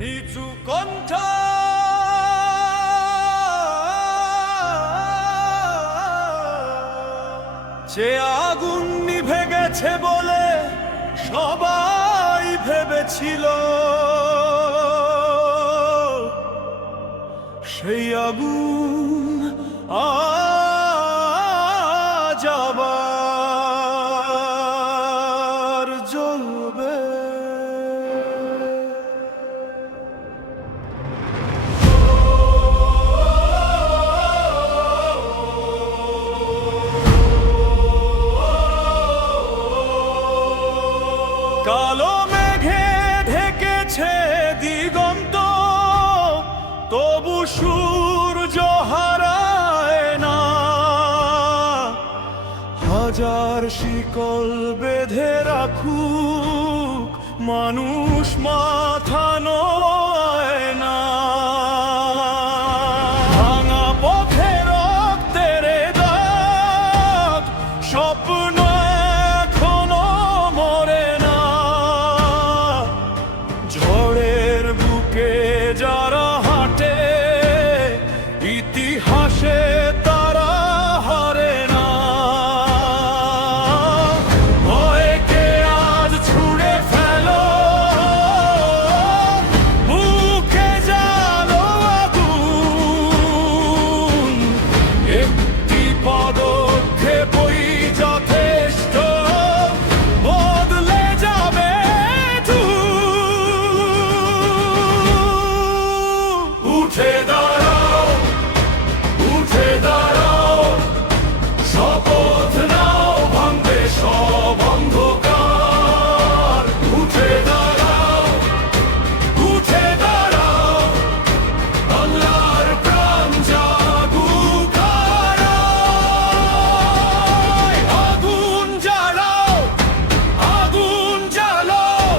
নিচু কণ্ঠ যে আগুন নিভে গেছে বলে সবাই ভেবেছিল, সেই আগুন আজ আবার জ্বলবে। কালো মেঘে ঢেকেছে দিগন্ত, তবু সূর্য হারায় না। হাজার শিকল বেঁধে রাখুক মানুষ, মাথা নয় না। ভাঙা পথে রক্তের দাগ, স্বপ্ন এখনো মরে না। ঝড়ের বুকে যারা হাঁটে, ইতিহাসে তারা হারে না। ভয়কে আজ ছুঁড়ে ফেলো, বুকে জ্বালো আগুন। একটি পদক্ষেপই যথেষ্ট, বদলে যাবে উঠে দাঁড়াও, উঠে দাঁড়াও, শপথ নাও, ভাঙবে সব অন্ধকার। উঠে দাঁড়াও, উঠে দাঁড়াও, বাংলার প্রাণ জাগুক হারায়। আগুন জ্বালাও, আগুন জ্বালাও,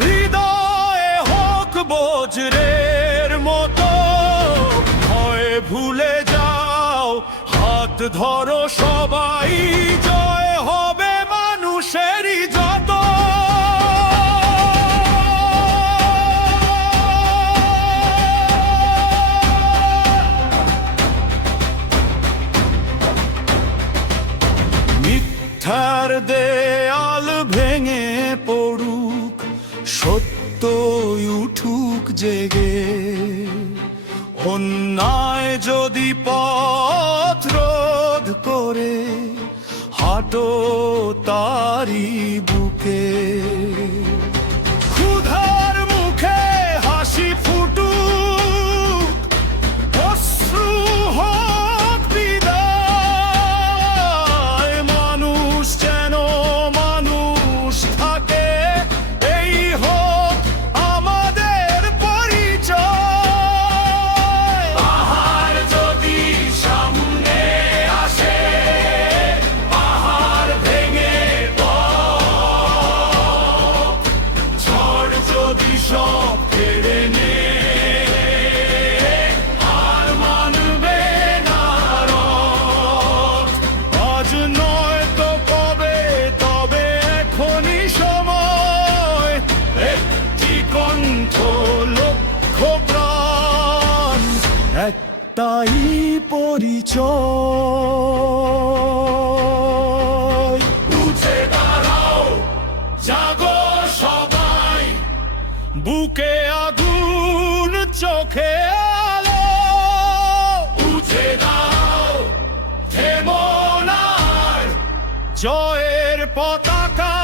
হৃদয়ে হোক বজ্রের মতো। ভয় ভুলে যাও, হাত ধরো সবাই, জয় হবে মানুষেরই যত। মিথ্যার দেয়াল ভেঙে পড়ুক, সত্যই উঠুক জেগে। অন্যায় যদি পথ রোধ করে, হাঁটো তারি বুকে। ক্ষুধার মুখে হাসি ফুটুক, অশ্রু হোক বিদায়। মানুষ যেন মানুষ থাকে, এই হোক আমাদের পরিচয়। পাহাড় যদি সামনে আসে, পাহাড় ভেঙে পথ। ঝড় যদি সব কেড়ে নেয়, আর মানবে না রথ। আজ নয় তো কবে, তবে এখনই সময়। একটি কণ্ঠ, লক্ষ প্রাণ, একটাই পরিচয়। উঠে দাঁড়াও, জাগো সবাই, বুকে আগুন, চোখে আলো। উঠে দাও, থেমো না আর, জয়ের পতাকা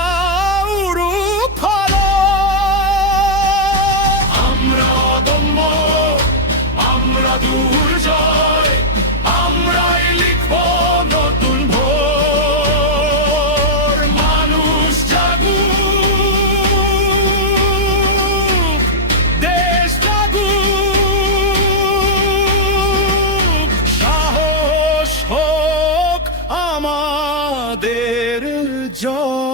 উড়ুক ভালো। আমরা অদম্য, আমরা দুর্জয়, আমরাই লিখব নতুন ভোর। মানুষ জাগুক, দেশ জাগুক, সাহস হোক আমাদের জয়।